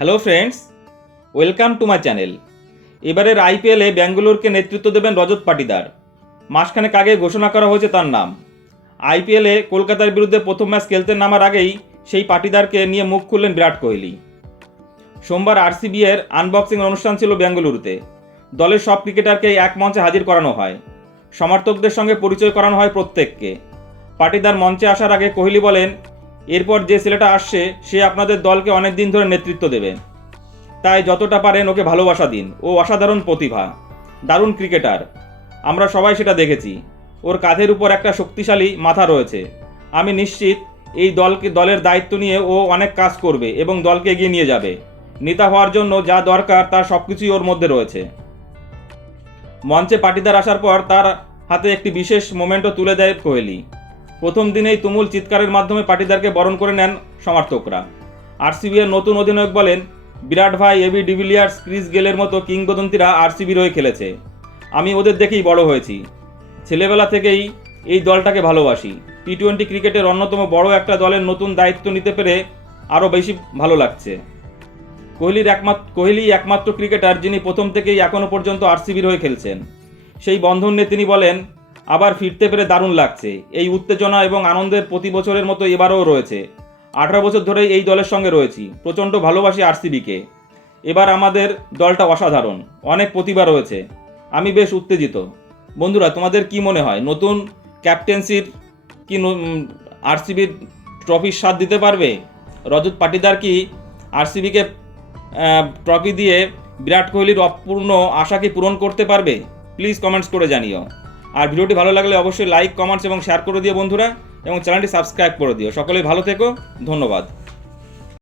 Hello friends welcome to my channel এবারের আইপিএলে ব্যাঙ্গালোরকে নেতৃত্ব দেবেন রজত পাটিদার। মাসখানেক আগে ঘোষণা করা হয়েছে তার নাম। আইপিএলে কলকাতার বিরুদ্ধে প্রথম ম্যাচ খেলতে নামার আগেই সেই পাটিদারকে নিয়ে মুখ খুললেন বিরাট কোহলি। সোমবার আরসিবি এর আনবক্সিং অনুষ্ঠান ছিল বেঙ্গালুরুতে দলের সব ক্রিকেটারকে এক মঞ্চে হাজির করানো হয়। সমর্থকদের সঙ্গে পরিচয় করানো হয় প্রত্যেককে। পাটিদার মঞ্চে আসার আগে কোহলি বলেন এরপর যে ছেলেটা আসছে, সে আপনাদের দলকে অনেক দিন ধরে নেতৃত্ব দেবে। তাই যতটা পারেন ওকে ভালোবাসা দিন। ও অসাধারণ প্রতিভা। দারুণ ক্রিকেটার। আমরা সবাই সেটা দেখেছি। ওর কাঁধের উপর একটা শক্তিশালী মাথা রয়েছে। আমি নিশ্চিত এই দলকে, দলের দায়িত্ব নিয়ে ও অনেক কাজ করবে এবং দলকে এগিয়ে নিয়ে যাবে। নেতা হওয়ার জন্য যা দরকার, তার সব কিছুই ওর মধ্যে রয়েছে। মঞ্চে পাটিদার আসার পর তার হাতে একটি বিশেষ মোমেন্টও তুলে দেয় কোহলি। প্রথম দিনেই তুমুল চিৎকারের মাধ্যমে পাটিদারকে বরণ করে নেন সমর্থকরা। আরসিবি এর নতুন অধিনায়ক বলেন, বিরাট ভাই, এবি ডিভিলিয়ার্স, ক্রিস গেলের মতো কিংবদন্তিরা আরসিবির হয়ে খেলেছে। আমি ওদের দেখেই বড় হয়েছি। ছেলেবেলা থেকেই এই দলটাকে ভালোবাসি। টি টোয়েন্টি ক্রিকেটের অন্যতম বড় একটা দলের নতুন দায়িত্ব নিতে পেরে আরও বেশি ভালো লাগছে। কোহলির একমাত্র কোহলি একমাত্র ক্রিকেটার যিনি প্রথম থেকেই এখনও পর্যন্ত আরসিবির হয়ে খেলছেন। সেই বন্ধন নিয়ে তিনি বলেন আবার ফিরতে পেরে দারুণ লাগছে। এই উত্তেজনা এবং আনন্দের প্রতি বছরের মতো এবারও রয়েছে। আঠারো বছর ধরেই এই দলের সঙ্গে রয়েছি। প্রচণ্ড ভালোবাসি আরসিবিকে। এবার আমাদের দলটা অসাধারণ। অনেক প্রতিভা রয়েছে। আমি বেশ উত্তেজিত। বন্ধুরা, তোমাদের কি মনে হয়? নতুন ক্যাপ্টেন্সির কি আরসিবির ট্রফির স্বাদ দিতে পারবে? রজত পাটিদার কি আরসিবিকে ট্রফি দিয়ে বিরাট কোহলির অপূর্ণ আশা কি পূরণ করতে পারবে? প্লিজ কমেন্টস করে জানিও। আর ভিডিওটি ভালো লাগলে অবশ্যই লাইক কমেন্টস এবং শেয়ার করে দিও বন্ধুরা, এবং চ্যানেলটি সাবস্ক্রাইব করে দিও। সকলেই ভালো থেকো, ধন্যবাদ।